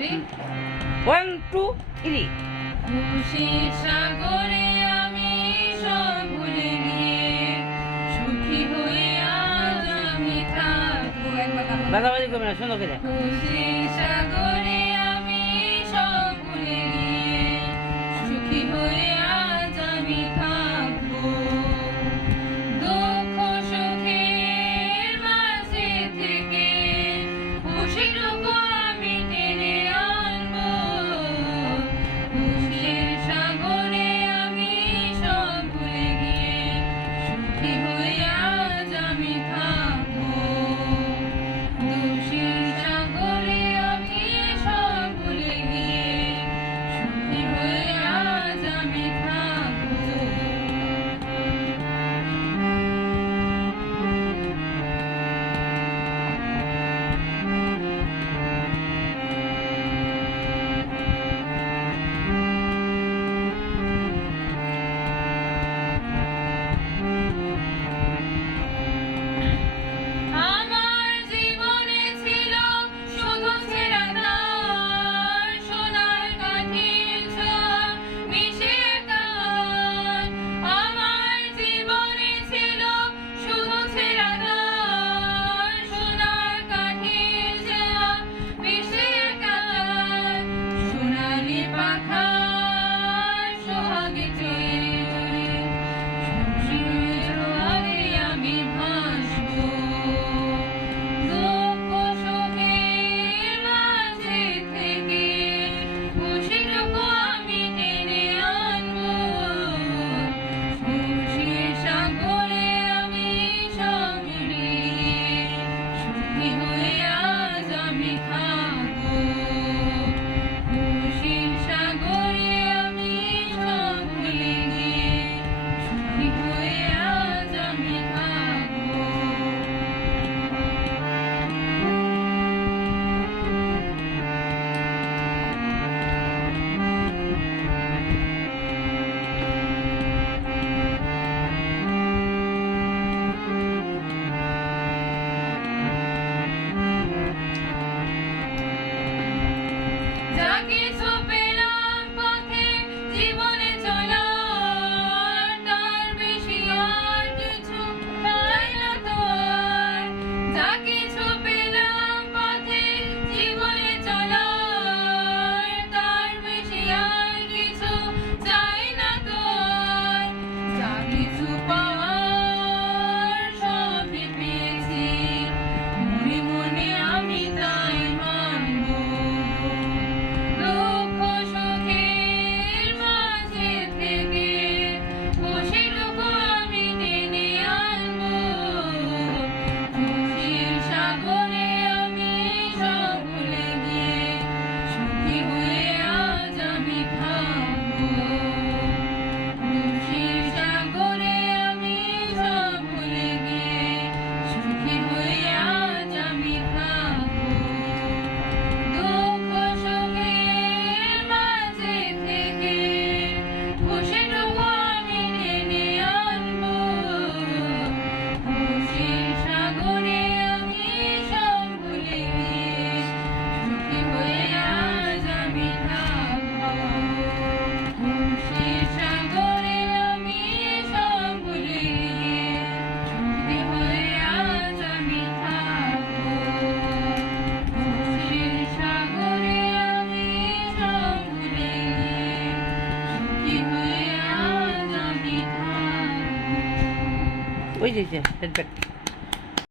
ready 1 2 3 খুশির সাগরে আমি সব ভুলে গিয়ে সুখী হয়ে আজ আমি থাকবো একবার বাজাবাজি করবে না শোনো করে খুশির সাগরে আমি সব ভুলে গিয়ে সুখী হয়ে আজ আমি থাকবো দুঃখ সুখের মাঝে থেকে খুশিটুকু আমি টেনে আনবো খুশির সাগরে আমি সব ভুলে গিয়ে সুখী হয়ে আজ আমি থাকবো খুশির সাগরে আমি সব ভুলে গিয়ে সুখী হয়ে আজ আমি থাকবো আমার জীবনে ছিল শুধু ছেঁড়া তার সোনার কাঠির ছোঁয়া মিশে কার আমার জীবনে ছিল শুধু ছেঁড়া তার সোনার কাঠির ছোঁয়া মিশে কার সোনালি পাখার সোহাগে চড়ে জোয়ারে আমি ভাসবো দুঃখ সুখের মাঝে থেকে খুশিটুকু আমি টেনে আনবো খুশির সাগরে আমি সব মিলিয়ে সুখী হয়ে আজ আমি থাকবো খুশির সাগরে আমি সব ভুলে গিয়ে সুখী হয়ে আজ আমি থাকবো যা কিছু পেলাম পথে জীবনে চলার তার বেশি আর কিছু চাই না তো আর যা কিছু পেলাম পথে জীবনে চলার তার বেশি আর কিছু চাই না তো আর যা কিছু পাওয়ার সবই পেয়েছি মনে মনে আমি তাই মানবো দুঃখ সুখের মাঝে থেকে খুশিটুকু আমি টেনে আনবো খুশির সাগরে আমি সব ভুলে গিয়ে সুখী হয়ে আজ আমি থাকবো খুশির সাগরে আমি সব ভুলে গিয়ে সুখী হয়ে আজ আমি থাকবো দুঃখ সুখের মাঝে থেকে খুশিটুকু আমি টেনে আনবো খুশির সাগরে আমি সব ভুলে গিয়ে সুখী হয়ে আজ আমি থাকবো খুশির সাগরে আমি সব ভুলে গিয়ে সুখী হয়ে আজ আমি থাকবো খুশির সাগরে আমি সব ভুলে গিয়ে সুখী হয়ে আজ আমি থাকবো ওই যে হেডব্যাগ